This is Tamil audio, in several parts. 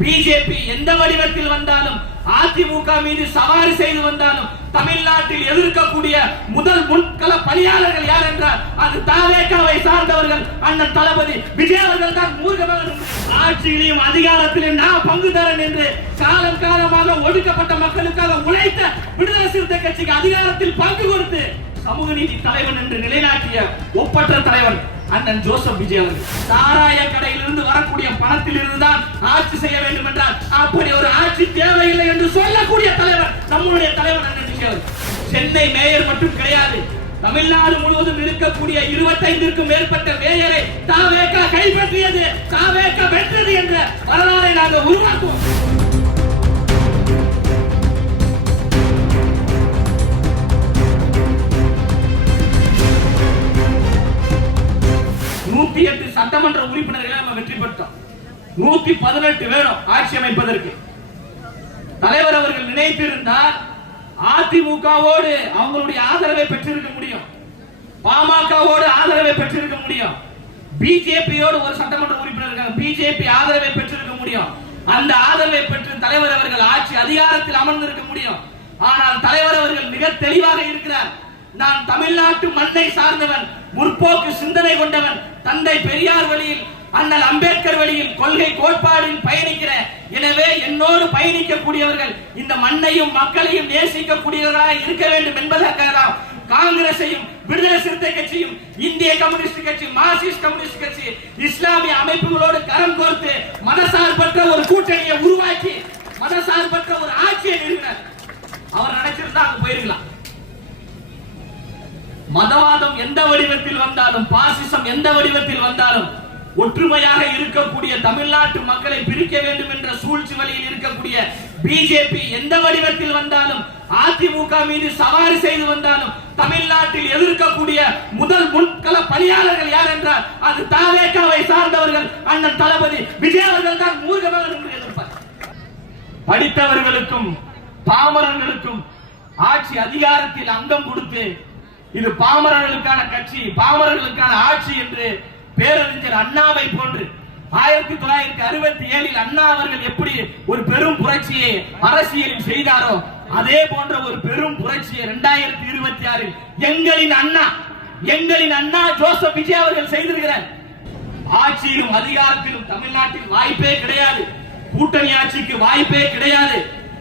பிஜேபி எந்த வடிவத்தில் வந்தாலும், அதிமுக மீது சவாரி செய்து வந்தாலும், தமிழ்நாட்டில் எதிர்க்கக்கூடிய முதல் முன்கள பணியாளர்கள் யார் என்றால் அது தாவேகாவை சார்ந்தவர்கள் அண்ணன் தளபதி விஜய் அவர்கள் தான். ஆட்சியிலையும் அதிகாரத்திலும் நான் பங்குதாரன் என்று காலம் காலமாக ஒடுக்கப்பட்ட மக்களுக்காக உழைத்த விடுதலை சிறுத்தை கட்சிக்கு அதிகாரத்தில் பங்கு கொடுத்து சமூக நீதி தலைவன் என்று நிலைநாட்டிய ஒப்பற்ற தலைவன் அண்ணன் ஜோசப் விஜய் அவர்கள். சாராய கடையிலிருந்து வரக்கூடிய பணத்தில் இருந்துதான் ஆட்சி செய்ய வேண்டும் என்றால் அப்படி ஒரு ஆட்சி தேவையில்லை என்று சொல்லக்கூடிய தலைவர் நம்முடைய தலைவர் அண்ணன் விஜய் அவர்கள். சென்னை மேயர் மட்டும் கிடையாது, தமிழ்நாடு முழுவதும் இருக்கக்கூடிய 25க்கும் மேற்பட்ட மேயரை தாவேகா கைப்பற்றியது, தாவேகா வென்றது என்ற வரலாறை நாங்கள் உருவாக்குவோம். சட்டமன்ற உறுப்பினர்களை நம்ம வெற்றி பெற்றோம். 118 வேணும் ஆட்சி அமைப்பதற்கு. தலைவர் அவர்கள் நினைத்திருந்தால் அதிமுகவோடு அவங்களுடைய ஆதரவை பெற்றிருக்க முடியும், பாமகவோடு ஆதரவை பெற்றிருக்க முடியும், பிஜேபியோடு ஒரு சட்டமன்ற உறுப்பினர் இருக்காங்க, பிஜேபி ஆதரவை பெற்றிருக்க முடியும். அந்த ஆதரவை பெற்று தலைவர் அவர்கள் ஆட்சி அதிகாரத்தில் அமர்ந்திருக்க முடியும். ஆனால் தலைவர் அவர்கள் மிக தெளிவாக இருக்கிறார். நான் தமிழ்நாட்டு மண்ணை சார்ந்தவன், முற்போக்கு சிந்தனை கொண்டவன், தந்தை பெரியார் வழியில், அண்ணல் அம்பேத்கர் வழியில், கொள்கை கோட்பாடில் பயணிக்கிறேன். எனவே என்னோடு பயணிக்கக்கூடியவர்கள் இந்த மண்ணையும் மக்களையும் நேசிக்கக்கூடியவர்களாக இருக்க வேண்டும் என்பதற்காக காங்கிரஸையும், விடுதலை சிறுத்தை கட்சியும், இந்திய கம்யூனிஸ்ட் கட்சி, மார்க்சிஸ்ட் கம்யூனிஸ்ட் கட்சி, இஸ்லாமிய அமைப்புகளோடு கரம் கோர்த்து மதசார்பற்ற ஒரு கூட்டணியை உருவாக்கி மதசார்பற்ற ஒரு ஆட்சியை நிறுவினார். அவர் நினைச்சிருந்தா அங்க போயிருக்கலாம். மதவாதம் எந்த வடிவத்தில் வந்தாலும், பாசிசம் எந்த வடிவத்தில் வந்தாலும், ஒற்றுமையாக இருக்கக்கூடிய தமிழ்நாட்டு மக்களை பிரிக்க வேண்டும் என்ற சூழ்ச்சி வழியில் இருக்கக்கூடிய பிஜேபி எந்த வடிவத்தில் வந்தாலும், அதிமுக மீது சவாரி செய்து வந்தாலும், தமிழ்நாட்டில் எதிர்க்கக்கூடிய முதல் முன்கள பணியாளர்கள் யார் என்றால் அது தாவேகாவை சார்ந்தவர்கள் அண்ணன் தளபதி விஜய் அவர்கள் தான். மூர்க்கமாக எதிர்ப்பார். படித்தவர்களுக்கும் பாமரர்களுக்கும் ஆட்சி அதிகாரத்தில் அங்கம் கொடுத்து இது பாமரர்களுக்கான கட்சி, பாமரர்களுக்கான ஆட்சி என்று பேரறிஞர் அண்ணாவை போன்று 1967 அண்ணா அவர்கள் எப்படி ஒரு பெரும் புரட்சியை அரசியலில் செய்தாரோ அதே போன்ற ஒரு பெரும் புரட்சியை 2026 எங்களின் அண்ணா ஜோசப் விஜய் அவர்கள் செய்திருக்கிறார். ஆட்சியிலும் அதிகாரத்திலும் தமிழ்நாட்டில் வாய்ப்பே கிடையாது, கூட்டணி ஆட்சிக்கு வாய்ப்பே கிடையாது.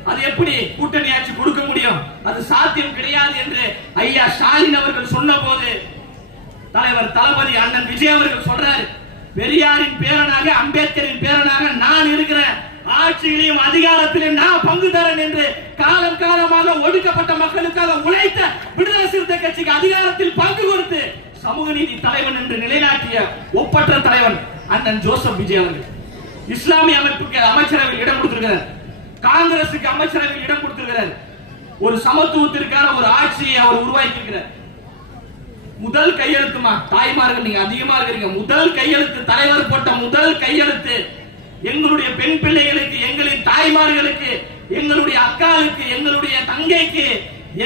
அது எப்படி கூட்டணி ஆட்சி கொடுக்க முடியும்? அது சாத்தியம் கிடையாது என்று ஐயா ஸ்டாலின் அவர்கள் சொன்ன போது தலைவர் தளபதி அண்ணன் விஜய் அவர்கள் சொல்றாரு, பெரியாரின் பேரனாக, அம்பேத்கரின் பேரனாக நான் இருக்கிறேன், ஆட்சியிலையும் அதிகாரத்திலும் நான் பங்குதாரன் என்று காலம் காலமாக ஒடுக்கப்பட்ட மக்களுக்காக உழைத்த விடுதலை சிறுத்தை கட்சிக்கு அதிகாரத்தில் பங்கு கொடுத்து சமூக நீதி தலைவன் என்று நிலைநாட்டிய ஒப்பற்ற தலைவன் அண்ணன் ஜோசப் விஜய் அவர்கள். இஸ்லாமிய அமைப்புக்கு அமைச்சரவையில் இடம் கொடுத்திருக்கிறார், காங்கிரசுக்கு அமைச்சரவையில் இடம் கொடுத்திருக்கிறார். ஒரு சமத்துவத்திற்கான ஒரு ஆட்சியை அவர் உருவாக்கி இருக்கிறார். முதல் கையெழுத்துமா தாய்மார்கள் நீங்க அதிகமா இருக்கிறீங்க, முதல் கையெழுத்து தலைவர் போட்ட முதல் கையெழுத்து எங்களுடைய பெண் பிள்ளைகளுக்கு, எங்களின் தாய்மார்களுக்கு, எங்களுடைய அக்காவுக்கு, எங்களுடைய தங்கைக்கு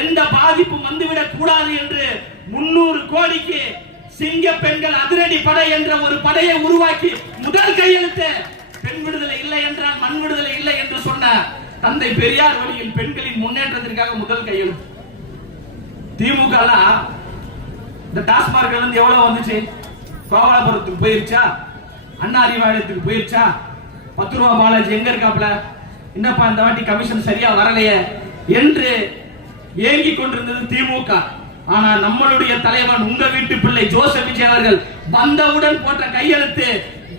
எந்த பாதிப்பும் வந்துவிடக் கூடாது என்று 300 கோடிக்கு சிங்க பெண்கள் அதிரடி படை என்ற ஒரு படையை உருவாக்கி முதல் கையெழுத்து. பெண் விடுதலை இல்லை என்றால் மண் விடுதலை இல்லை என்று சொன்ன தந்தை பெரியார் வழியில் பெண்களின் முன்னேற்றத்திற்காக முதல் கையெழுத்து. திமுக இந்த டாஸ்மார்க் வந்து எவ்வளவு வந்துச்சு? கோபாலபுரத்துக்கு போயிருச்சா? அண்ணா அறிவாலயத்துக்கு போயிருச்சா? 10 ரூபாய் பாலாஜி எங்க இருக்காப்ல? என்னப்பா இந்த வாட்டி கமிஷன் சரியா வரலையே என்று ஏங்கிக் கொண்டிருந்தது திமுக. ஆனா நம்மளுடைய தலைவன், உங்க வீட்டு பிள்ளை ஜோசப் விஜய் அவர்கள் வந்தவுடன் போட்ட கையெழுத்து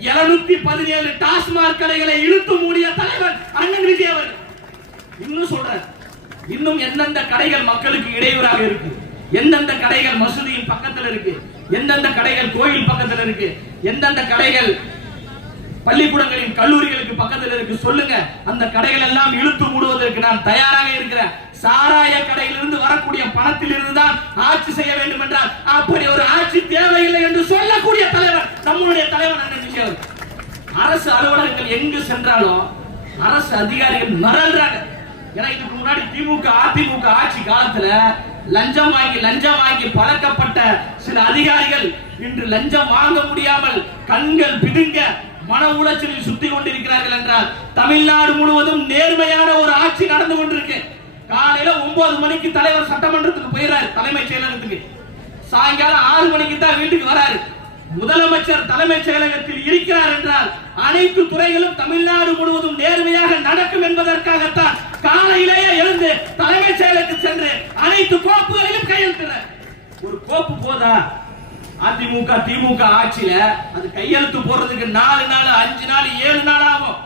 717 டாஸ்மார்க் கடைகளை இழுத்து மூடிய தலைவர் அண்ணன் விஜய் அவர்கள். இன்னும் சொல்றார், இன்னும் எந்தெந்த கடைகள் மக்களுக்கு இடையூறாக இருக்கு, எந்தெந்த கடைகள் மசூதியின் பக்கத்தில் இருக்கு, எந்தெந்த கடைகள் கோயில் பக்கத்தில் இருக்கு, எந்தெந்த கடைகள் பள்ளிக்கூடங்களின் கல்லூரிகளுக்கு பக்கத்தில் இருக்கு, சொல்லுங்க. அந்த கடைகள் எல்லாம் இழுத்து மூடுவதற்கு நான் தயாராக இருக்கிறேன். சாராய கடையிலிருந்து வரக்கூடிய பணத்தில் இருந்துதான் ஆட்சி செய்ய வேண்டும் என்றால் அப்படி ஒரு ஆட்சி தேவையில்லை என்று சொல்லக்கூடிய தலைவர் நம்முடைய தலைவர் அண்ணன் விஜய் அவர்கள். அரசு அலுவலகங்கள் எங்கு சென்றாலும் அரசு அதிகாரிகள் மறந்துறாங்க. ஏன்னா இதுக்கு முன்னாடி திமுக அதிமுக ஆட்சி காலத்துல லஞ்சம் வாங்கி பழக்கப்பட்ட சில அதிகாரிகள் இன்று லஞ்சம் வாங்க முடியாமல் கண்கள் பிடுங்க மன உளைச்சலில் சுத்தி கொண்டிருக்கிறார்கள் என்றால் தமிழ்நாடு முழுவதும் நேர்மையான ஒரு ஆட்சி நடந்து கொண்டிருக்கு. காலையில 9 மணிக்கு தலைவர் சட்டமன்றத்துக்கு போயிறாரு, தலைமைச் செயலகத்துக்கு. சாயங்காலம் 6 மணிக்கு தான் வீட்டுக்கு வராரு. முதலமைச்சர் தலைமைச் செயலகத்தில் இருக்கிறார் என்றால் அனைத்து துறைகளும் தமிழ்நாடு முழுவதும் நேர்மையாக நடக்கும் என்பதற்காகத்தான் காலையிலேயே எழுந்து தலைமைச் செயலகத்துக்கு சென்று அனைத்து கோப்புகளையும் கையெழுத்தினார். ஒரு கோப்பு போதா? அதிமுக திமுக ஆட்சியில அது கையெழுத்து போடுறதுக்கு 4 நாள் 5 நாள் 7 நாள் ஆகும்.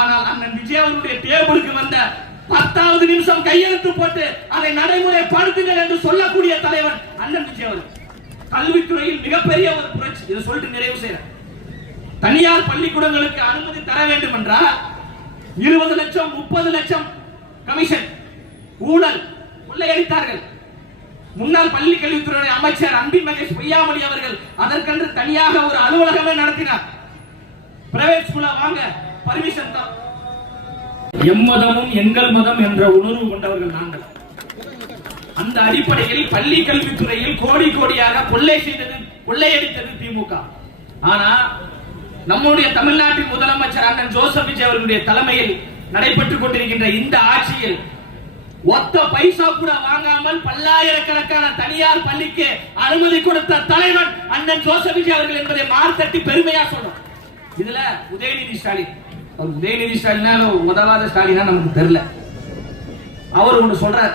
ஆனால் அண்ணன் விஜய் அவருடைய டேபிளுக்கு வந்த 10வது நிமிஷம் கையெழுத்து போட்டு அதை நடைமுறைப்படுத்துங்கள் என்று சொல்லக்கூடிய தலைவர் அண்ணன் விஜய் அவர்கள். கல்வித்துறையில் மிகப்பெரிய ஒரு புரட்சி. இதை சொல்லிட்டு நிறைவு செய்யறேன். தனியார் பள்ளிக்கூடங்களுக்கு அனுமதி தர வேண்டும் என்றால் 20 லட்சம் 30 லட்சம் கமிஷன் ஊழல் கொள்ளையடித்தார்கள். முன்னாள் பள்ளி கல்வித்துறை அமைச்சர் அன்பில் மகேஷ் பொய்யாமொழி அவர்கள் அதற்கென்று தனியாக ஒரு அலுவலகமே நடத்தினார். பிரைவேட் ஸ்கூல்ல வாங்க பர்மிஷன் தான். எம்மதமும் எங்கள் மதம் என்ற உணர்வு கொண்டவர்கள் நாங்கள். அந்த அடிப்படையில் பள்ளி கல்வித்துறையில் கோடி கோடியாக கொள்ளையடித்தது திமுக. ஆனா நம்முடைய தமிழ்நாட்டின் முதலமைச்சர் அண்ணன் ஜோசப் விஜய் அவர்களுடைய தலைமையில் நடைபெற்றுக் கொண்டிருக்கின்ற இந்த ஆட்சியில் ஒத்த பைசா கூட வாங்காமல் பல்லாயிரக்கணக்கான தனியார் பள்ளிக்கு அனுமதி கொடுத்த தலைவன் அண்ணன் ஜோசப் விஜய் அவர்கள் என்பதை மார்த்தட்டி பெருமையா சொல்றோம். இதுல உதயநிதி ஸ்டாலின், அவர் உதயநிதி ஸ்டாலினா உதவாத ஸ்டாலினா நமக்கு தெரியல. அவர் ஒன்று சொல்றார்,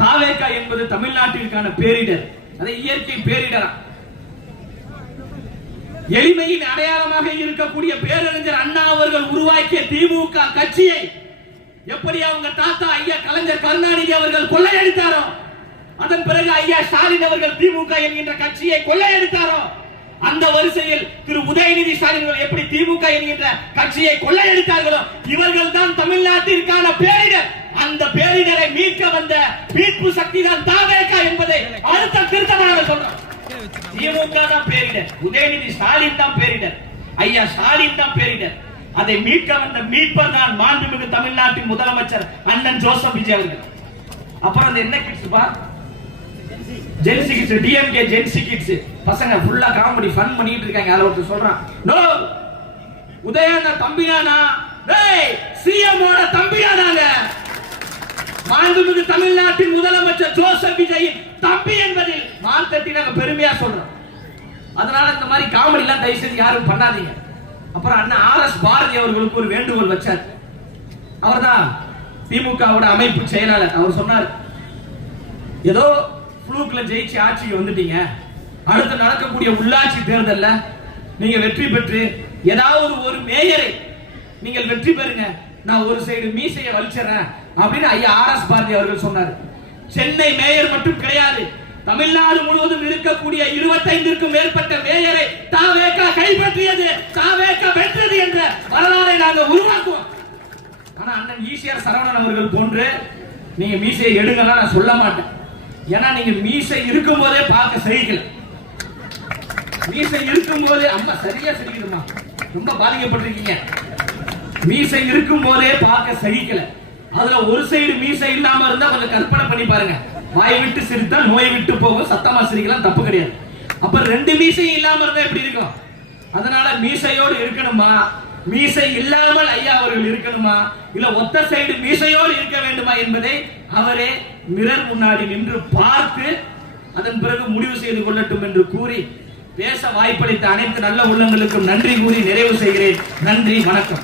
தாவேகா என்பது தமிழ்நாட்டிற்கான பேரிடர், அதை இயற்கை பேரிடரா. எளிமையின் அடையாளமாக இருக்கக்கூடிய பேரறிஞர் அண்ணா அவர்கள் உருவாக்கிய திமுக கட்சியை எப்படி அவங்க தாத்தா ஐயா கலைஞர் கருணாநிதி அவர்கள் கொள்ளையடித்தாரோ, அதன் பிறகு ஐயா ஸ்டாலின் அவர்கள் திமுக என்கின்ற கட்சியை கொள்ளையடித்தாரோ, அந்த வரிசையில் திரு உதயநிதி ஸ்டாலின் எப்படி திமுக என்கின்ற கட்சியை கொள்ளையடித்தார்களோ இவர்கள் தான் தமிழ்நாட்டிற்கான பேரிடர். அந்த பேரிடரை மீட்க வந்த மீட்பு சக்தி தான் தாவேகா என்பதை அடுத்த திருத்தமாக சொல்றோம். திமுக தான் பேரிடர், உதயநிதி ஸ்டாலின் தான் பேரிடர், ஐயா ஸ்டாலின் தான் பேரிடர். அதை மீட்க வந்த மீட்பர் தான் மாண்புமிகு தமிழ்நாட்டின் முதலமைச்சர் அண்ணன் ஜோசப் விஜய் அவர்கள். அப்புறம் அந்த என்ன கிட்ஸ் பா, Gen Z kids, DMK Gen Z kids பசங்க ஃபுல்லா காமெடி ஃபன் பண்ணிட்டு இருக்காங்க. அதுல ஒருத்தர் சொல்றான், நோ உதயண்ணா தம்பியானா, டேய் சிஎம் ஓட தம்பியானாங்க. மாண்புமிகு தமிழ்நாட்டின் முதலமைச்சர் ஜோசப் விஜய் தம்பி என்பதில் மார்த்தட்டி நாங்க பெருமையா சொல்றோம். அதனால இந்த மாதிரி காமெடி எல்லாம் தயவு செய்து யாரும் பண்ணாதீங்க. அப்புறம் அண்ணா ஆர்எஸ் பாரதி அவர்களுக்கு ஒரு வேண்டுகோள் வச்சார். அவர்தான் திமுகவோட அமைப்பு செயலாளர். அவர் சொன்னார், ஏதோ புளூக்ல ஜெயிச்சு ஆட்சிக்கு வந்துட்டீங்க, அடுத்து நடக்கக்கூடிய உள்ளாட்சி தேர்தல்ல நீங்க வெற்றி பெற்று ஏதாவது ஒரு மேயரை நீங்கள் வெற்றி பெறுங்க, நான் ஒரு சைடு மீசையை வலிச்சறேன் அப்படின்னு ஐயா ஆர்எஸ் பாரதி அவர்கள் சொன்னார். சென்னை மேயர் மட்டும் கிடையாது, தமிழ்நாடு முழுவதும் இருக்கக்கூடிய 25க்கும் மேற்பட்ட மேயரை தாவேகா கைப்பற்றியது, தாவேகா வென்றது என்ற வரலாறை நாங்கள் உருவாக்குவோம். ஆனா அண்ணன் ஈசிஆர் சரவணன் அவர்கள் போன்று நீங்க மீசையை எடுங்கலாம் நான் சொல்ல மாட்டேன். ஏன்னா நீங்க மீசை இருக்கும் போதே பார்க்க சகிக்கல. மீசை இருக்கும் போதே அம்மா சரியா சரிக்குதுமா, ரொம்ப பாதிக்கப்பட்டிருக்கீங்க. மீசை இருக்கும் போதே பார்க்க சகிக்கல. அதுல ஒரு சைடு மீசை இல்லாம இருந்தா கொஞ்சம் கற்பனை பண்ணி பாருங்க. வாய் விட்டு சிரித்தா நோய் விட்டு போகும், சத்தமா சிரிக்கலாம், தப்பு கிடையாது. அப்ப 2 மீசை இல்லாம இருந்தா எப்படி இருக்கும்? அதனால மீசையோடு இருக்கணுமா, மீசை இல்லாமல் ஐயா அவர்கள் இருக்கணுமா, இல்ல ஒத்த சைடு மீசையோடு இருக்க வேண்டுமா என்பதை அவரே மிரர் முன்னாடி நின்று பார்த்து அதன் பிறகு முடிவு செய்து கொள்ளட்டும் என்று கூறி பேச வாய்ப்பளித்த அனைத்து நல்ல உள்ளங்களுக்கும் நன்றி கூறி நிறைவு செய்கிறேன். நன்றி, வணக்கம்.